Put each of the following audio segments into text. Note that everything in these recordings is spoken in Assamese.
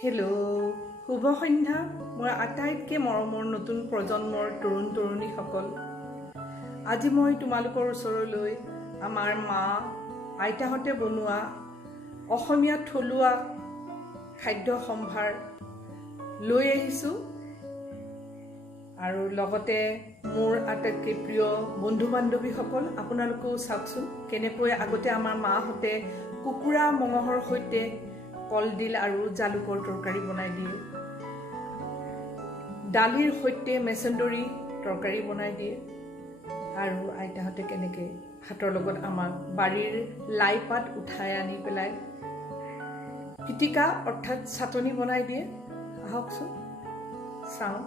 হেল্ল' শুভ সন্ধ্যা মোৰ আটাইতকৈ মৰমৰ নতুন প্ৰজন্মৰ তৰুণ তৰুণীসকল। আজি মই তোমালোকৰ ওচৰলৈ আমাৰ মা আইতাহঁতে বনোৱা অসমীয়া থলুৱা খাদ্য সম্ভাৰ লৈ আহিছোঁ আৰু লগতে মোৰ আটাইতকৈ প্ৰিয় বন্ধু বান্ধৱীসকল আপোনালোকেও চাওকচোন কেনেকৈ আগতে আমাৰ মাহঁতে কুকুৰা মঙহৰ সৈতে কলডিল আৰু জালুকৰ তৰকাৰী বনাই দিয়ে, দালিৰ সৈতে মেচেণ্ডৰি তৰকাৰী বনাই দিয়ে আৰু আইতাহঁতে কেনেকৈ ভাতৰ লগত আমাক বাৰীৰ লাই পাত উঠাই আনি পেলাই পিটিকা অৰ্থাৎ চাটনি বনাই দিয়ে। আহকচোন চাওঁ।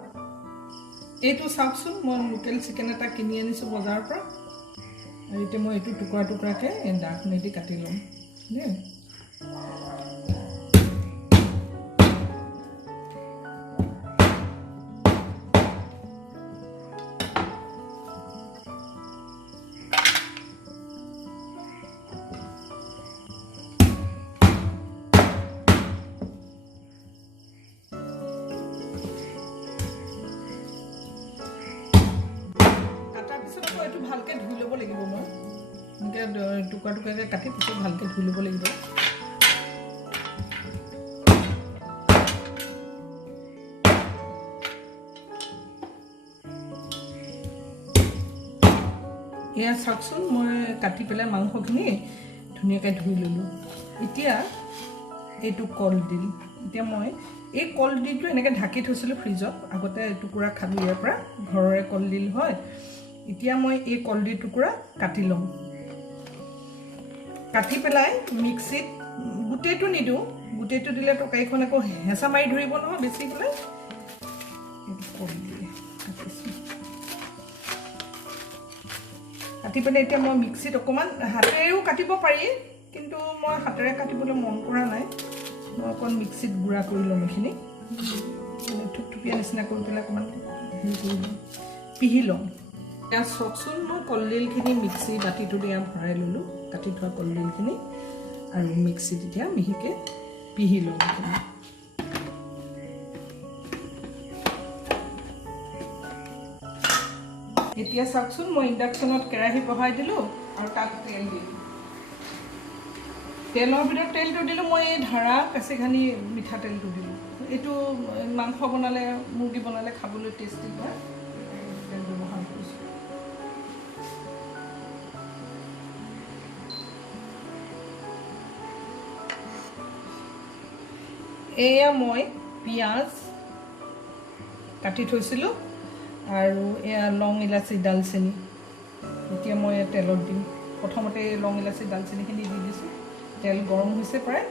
এইটো চাওকচোন, মই লোকেল চিকেন এটা কিনি আনিছোঁ বজাৰৰ পৰা আৰু এতিয়া মই এইটো টুকুৰা টুকুৰাকৈ দাখনেদি কাটি ল'ম দেই। এইটো ভালকৈ ধুই ল'ব লাগিব, মই এনেকৈ টুকুৰা টুকুৰাকৈ কাটি পিছত ভালকৈ ধুই ল'ব লাগিব। এয়া চাওকচোন, মই কাটি পেলাই মাংসখিনি ধুনীয়াকৈ ধুই ল'লোঁ। এতিয়া এইটো কলডিল, এতিয়া মই এই কলডিলটো এনেকৈ ঢাকি থৈছিলোঁ ফ্ৰিজত, আগতে টুকুৰা খালোঁ ইয়াৰ পৰা, ঘৰৰে কলডিল হয়। এতিয়া মই এই কলডিল টুকুৰা কাটি ল'ম, কাটি পেলাই মিক্সিত গোটেইটো নিদিওঁ, গোটেইটো দিলে তৰকাৰীখন আকৌ হেঁচা মাৰি ধৰিব নহয় বেছি পেলাই। কলডিল কাটিছোঁ, কাটি পেলাই এতিয়া মই মিক্সিত অকণমান, হাতেৰেও কাটিব পাৰি কিন্তু মই হাতেৰে কাটিবলৈ মন কৰা নাই, মই অকণ মিক্সিত গুড়া কৰি ল'ম। এইখিনি থুপথুপীয়া নিচিনা কৰি পেলাই অকণমান হেৰি কৰি ল'ম, পিহি ল'ম। এতিয়া চাওকচোন, মই কলডিলখিনি মিক্সি বাতিটোত এয়া ভৰাই ল'লোঁ, কাটি থোৱা কলডিলখিনি আৰু মিক্সিত এতিয়া মিহিকৈ পিহি ল'ম। এতিয়া চাওকচোন, মই ইণ্ডাকশ্যনত কেৰাহী বহাই দিলোঁ আৰু তাত তেল দিলোঁ। তেলৰ ভিতৰত তেলটো দিলোঁ মই এই ধাৰা কেঁচিঘানি মিঠাতেলটো দিলোঁ। এইটো মাংস বনালে, মুৰ্গী বনালে খাবলৈ টেষ্টি হয়, তেল ব্যৱহাৰ কৰিছোঁ। এয়া মই পিঁয়াজ কাটি থৈছিলোঁ আৰু এয়া লং ইলাচি ডালচেনি, এতিয়া মই তেলত দিম। প্ৰথমতে লং ইলাচি ডালচেনিখিনি দি দিছোঁ, তেল গৰম হৈছে প্ৰায়।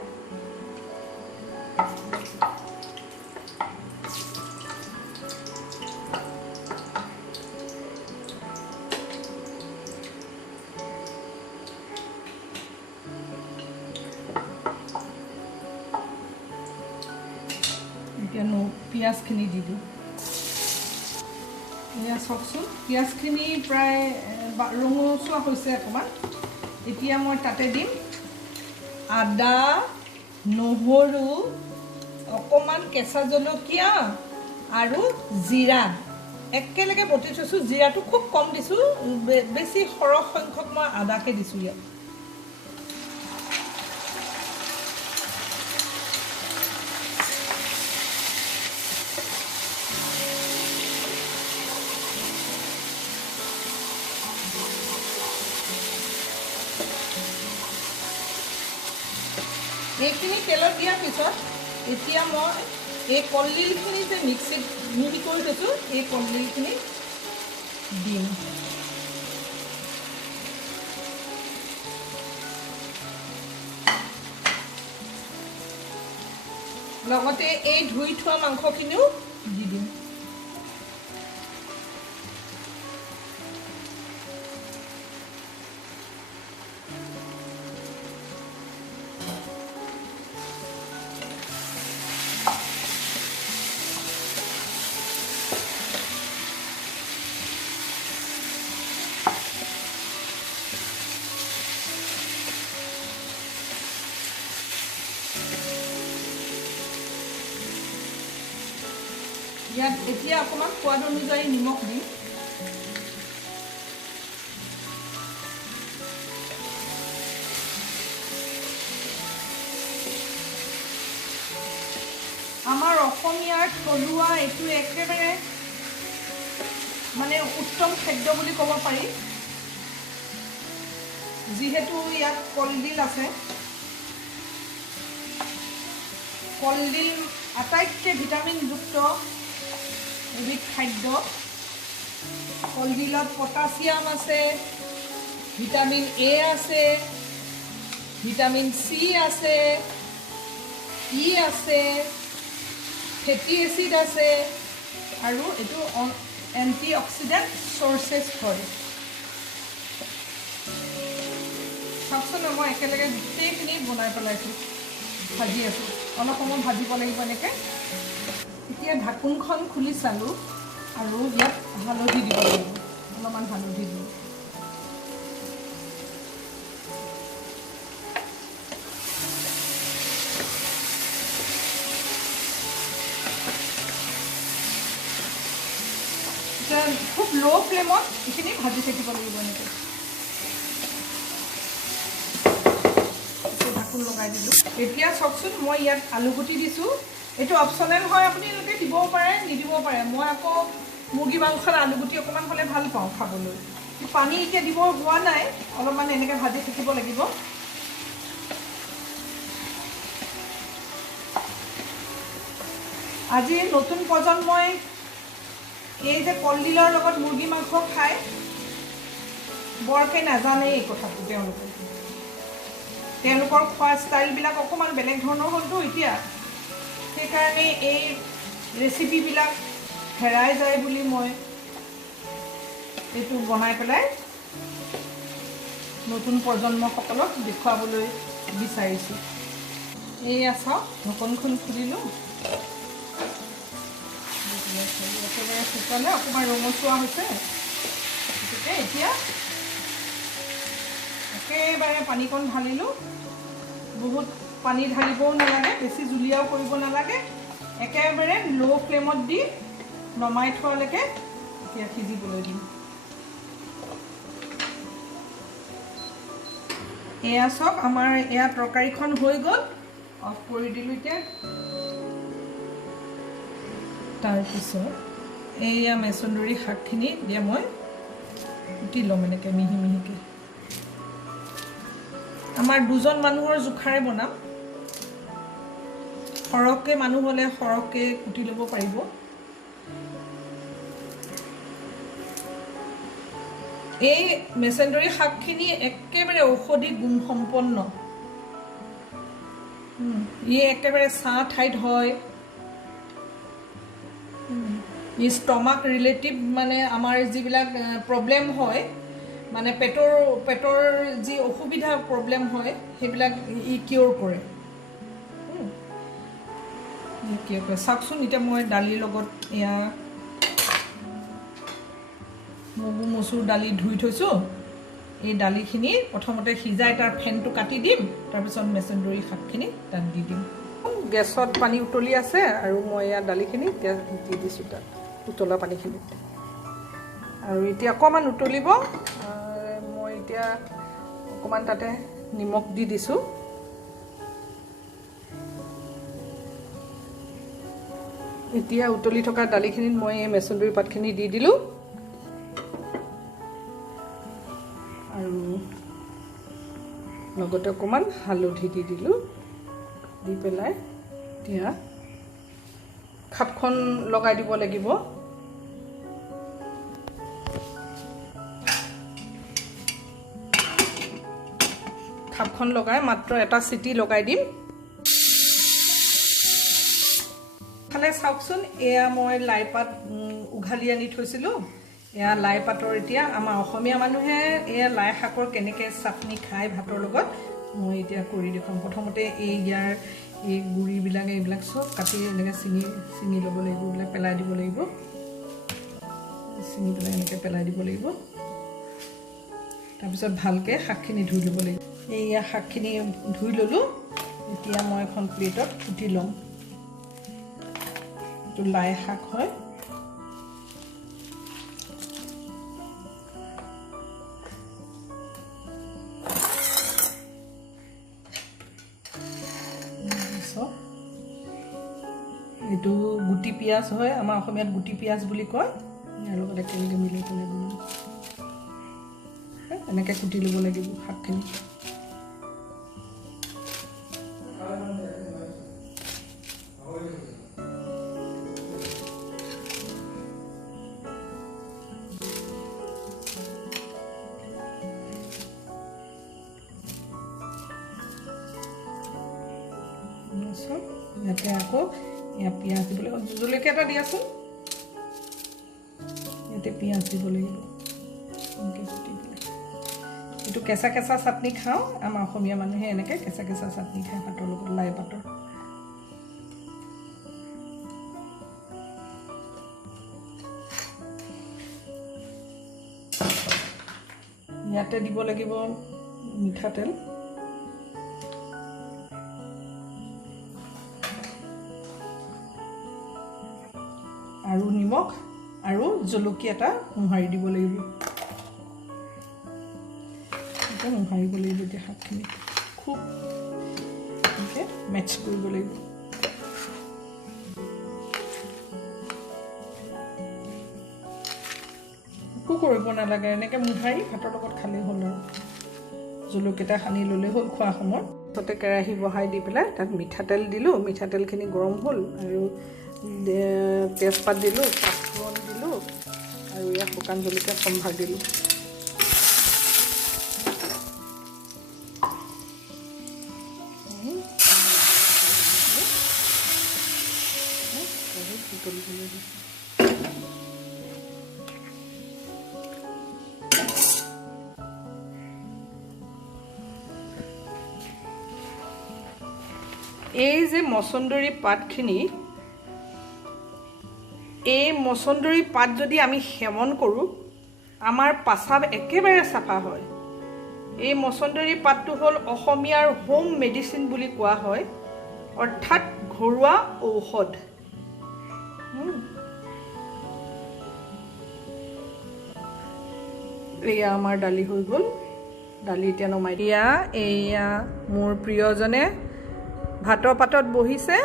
এতিয়া পিঁয়াজখিনি দি দিওঁ। এয়া চাওকচোন, পিঁয়াজখিনি প্ৰায় ৰঙচুৱা হৈছে অকণমান। এতিয়া মই তাতে দিম আদা, নহৰু, অকণমান কেঁচা জলকীয়া আৰু জিৰা একেলগে বটি থৈছোঁ। জিৰাটো খুব কম দিছোঁ, বেছি সৰহ সংখ্যক মই আদাকে দিছোঁ ইয়াত। এইখিনি তেলত দিয়াৰ পিছত এতিয়া মই এই কলডিলখিনি যে মিক্সিত মিহি কৰি থৈছোঁ, এই কলডিলখিনি দিম। লগতে এই ধুই থোৱা মাংসখিনিও দি দিম। ইয়াত এতিয়া অকণমান সোৱাদ অনুযায়ী নিমখ দিম। আমাৰ অসমীয়াৰ থলুৱা এইটো একেবাৰে মানে উত্তম খাদ্য বুলি ক'ব পাৰি, যিহেতু ইয়াত কলডিল আছে। কলডিল আটাইতকৈ ভিটামিনযুক্ত এবিধ খাদ্য। কলডিলত পটাছিয়াম আছে, ভিটামিন এ আছে, ভিটামিন চি আছে, ই আছে, ফেটি এচিড আছে, আৰু এইটো এণ্টি অক্সিডেণ্ট চ'ৰ্চেছ হয়। চাওকচোন, মই একেলগে গোটেইখিনি বনাই পেলাইছোঁ, ভাজি আছোঁ। অলপ সময় ভাজিব লাগিব এনেকৈ। এতিয়া ঢাকোনখন খুলি চালোঁ আৰু ইয়াত হালধি দিব লাগিব, অলপমান হালধি দিওঁ। এতিয়া খুব ল' ফ্লেমত এইখিনি ভাজি থাকিব লাগিব এনেকৈ। ঢাকোন লগাই দিলোঁ। এতিয়া চাওকচোন, মই ইয়াত আলুগুটি দিছোঁ। এইটো অপশ্যনেল হয়, আপোনালোকে দিবও পাৰে, নিদিবও পাৰে। মই আকৌ মুৰ্গী মাংসত আলুগুটি অকণমান হ'লে ভাল পাওঁ খাবলৈ। পানী এতিয়া দিব হোৱা নাই, অলপমান এনেকৈ ভাজি থাকিব লাগিব। আজি নতুন প্ৰজন্মই এই যে কলডিলৰ লগত মুৰ্গী মাংস খায়, বৰকৈ নাজানে এই কথাটো। তেওঁলোকৰ খোৱা ষ্টাইলবিলাক অকণমান বেলেগ ধৰণৰ হ'লতো এতিয়া, সেইকাৰণে এই ৰেচিপিবিলাক হেৰাই যায় বুলি মই এইটো বনাই পেলাই নতুন প্ৰজন্মসকলক দেখুৱাবলৈ বিচাৰিছোঁ। এয়া চাওক, ঢাকোনখন খুলিলোঁ। একেবাৰে শুকালে, অকণমান ৰঙচুৱা হৈছে। গতিকে এতিয়া একেবাৰে পানীকণ ঢালিলোঁ। বহুত পানী ঢালিবও নালাগে, বেছি জুলীয়াও কৰিব নালাগে। একেবাৰে ল' ফ্লেমত দি নমাই থোৱালৈকে এতিয়া সিজিবলৈ দিম। এয়া চাওক, আমাৰ এয়া তৰকাৰীখন হৈ গ'ল। অফ কৰি দিলোঁ এতিয়া। তাৰপিছত এইয়া মেছন্দৰী শাকখিনি এতিয়া মই কুটি ল'ম এনেকৈ মিহি মিহিকৈ। আমাৰ দুজন মানুহৰ জোখাৰে বনাম। সৰহকৈ মানুহ হ'লে সৰহকৈ কুটি ল'ব পাৰিব। এই মেছন্দৰী শাকখিনি একেবাৰে ঔষধি গুণসম্পন্ন। ই একেবাৰে ছাঁ ঠাইত হয়। ই ষ্টমাক ৰিলেটিভ, মানে আমাৰ যিবিলাক প্ৰব্লেম হয়, মানে পেটৰ যি অসুবিধা প্ৰব্লেম হয়, সেইবিলাক ই কিয়ৰ কৰে। চাওকচোন, এতিয়া মই দালিৰ লগত এয়া মগু মচুৰ দালি ধুই থৈছোঁ। এই দালিখিনি প্ৰথমতে সিজাই তাৰ ফেনটো কাটি দিম, তাৰপিছত মেছন্দৰী শাকখিনি তাত দি দিম। গেছত পানী উতলি আছে আৰু মই এয়া দালিখিনি এতিয়া দি দিছোঁ তাত উতলা পানীখিনিত। আৰু এতিয়া অকণমান উতলিব। মই এতিয়া অকণমান তাতে নিমখ দি দিছোঁ। এতিয়া উতলি থকা দালিখিনিত মই এই মেছন্দৰী পাতখিনি দি দিলোঁ। আৰু লগতে অকণমান হালধি দি দিলোঁ। দি পেলাই এতিয়া খাপখন লগাই দিব লাগিব। খাপখন লগাই মাত্ৰ এটা চিটি লগাই দিম। খালে চাওকচোন, এয়া মই লাই পাত উঘালি আনি থৈছিলোঁ। এয়া লাই পাতৰ, এতিয়া আমাৰ অসমীয়া মানুহে এয়া লাই শাকৰ কেনেকৈ চাটনি খায় ভাতৰ লগত, মই এতিয়া কৰি দেখুৱাম। প্ৰথমতে ইয়াৰ এই গুড়িবিলাক এইবিলাক চব কাটি এনেকৈ ছিঙি ল'ব লাগিব। এইবিলাক পেলাই দিব লাগিব। ছিঙি পেলাই এনেকৈ পেলাই দিব লাগিব। তাৰপিছত ভালকৈ শাকখিনি ধুই ল'ব লাগিব। এইয়া শাকখিনি ধুই ল'লোঁ। এতিয়া মই এখন প্লেটত কুটি ল'ম। এইটো লাই শাক হয়। এইটো গুটি পিঁয়াজ হয়, আমাৰ অসমীয়াত গুটি পিঁয়াজ বুলি কয়। ইয়াৰ লগত একেলগে মিলাই পেলাই বনাম। এনেকৈ কুটি ল'ব লাগিব শাকখিনি। ইয়াতে আকৌ ইয়াত পিঁয়াজ দিব লাগিব, জলকীয়া এটা দিয়াচোন। ইয়াতে পিঁয়াজ দিব লাগিব, এনেকৈ কুটি পেলাই। এইটো কেঁচা কেঁচা চাটনি খাওঁ, আমাৰ অসমীয়া মানুহে এনেকৈ কেঁচা কেঁচা চাটনি খায় ভাতৰ লগত, লাই পাতৰ। ইয়াতে দিব লাগিব মিঠাতেল, আৰু নিমখ আৰু জলকীয়া এটা মোহাৰি দিব লাগিব। এতিয়া মোহাৰিব লাগিব। এতিয়া শাকখিনি খুব এনেকৈ মেক্স কৰিব লাগিব। একো কৰিব নালাগে, এনেকৈ মোহাৰি ভাতৰ লগত খালেই হ'ল আৰু। জলকীয়া সানি ল'লেই হ'ল খোৱা সময়ত। তাতে কেৰাহী বহাই দি পেলাই তাত মিঠাতেল দিলোঁ, মিঠাতেলখিনি গৰম হ'ল, আৰু তেজপাত দিলোঁ, পাঁচফোৰণ দিলোঁ, আৰু ইয়াত শুকান জলকীয়া সম্ভাৰ দিলোঁ। এই যে মছন্দৰী পাতখিনি, এই মছন্দৰী পাত যদি আমি সেৱন কৰোঁ, আমাৰ পেচাব একেবাৰে চাফা হয়। এই মছন্দৰী পাতটো হ'ল অসমীয়াৰ হোম মেডিচিন বুলি কোৱা হয়, অৰ্থাৎ ঘৰুৱা ঔষধ। এয়া আমাৰ দালি হৈ গ'ল। দালি এতিয়া নমাই দিয়া। এয়া মোৰ প্ৰিয়জনে ভাতৰ পাতত বহিছে,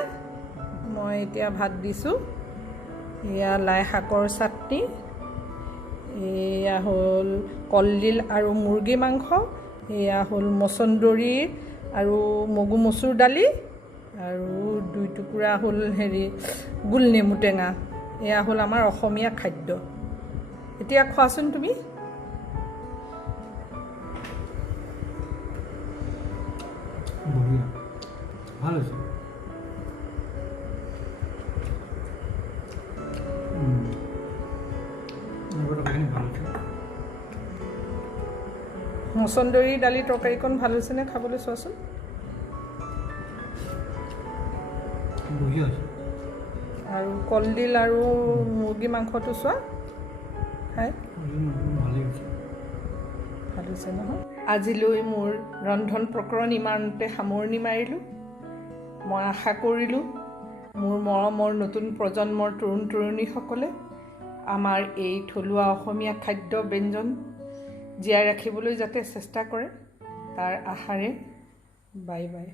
মই এতিয়া ভাত দিছোঁ। এয়া লাই শাকৰ চাটনি, এয়া হ'ল কলডিল আৰু মুৰ্গী মাংস, এয়া হ'ল মছন্দৰী আৰু মগু মচুৰ দালি, আৰু 2 টুকুৰা হ'ল গোল নেমু টেঙা। এয়া হ'ল আমাৰ অসমীয়া খাদ্য। এতিয়া খোৱাচোন তুমি। ভাল হৈছে। মছন্দৰী দালি তৰকাৰীকণ ভাল হৈছেনে খাবলৈ চোৱাচোন। আৰু কলডিল আৰু মুৰ্গী মাংসটো চোৱা, খাই ভাল হৈছে নহয়। আজিলৈ মোৰ ৰন্ধন প্ৰকৰণ ইমানতে সামৰণি মাৰিলোঁ। মই আশা কৰিলোঁ মোৰ মৰমৰ নতুন প্ৰজন্মৰ তৰুণ তৰুণীসকলে আমাৰ এই থলুৱা অসমীয়া খাদ্য ব্যঞ্জন জীয়াই ৰাখিবলৈ যাতে চেষ্টা কৰে, তাৰ আশাৰে বাই বাই।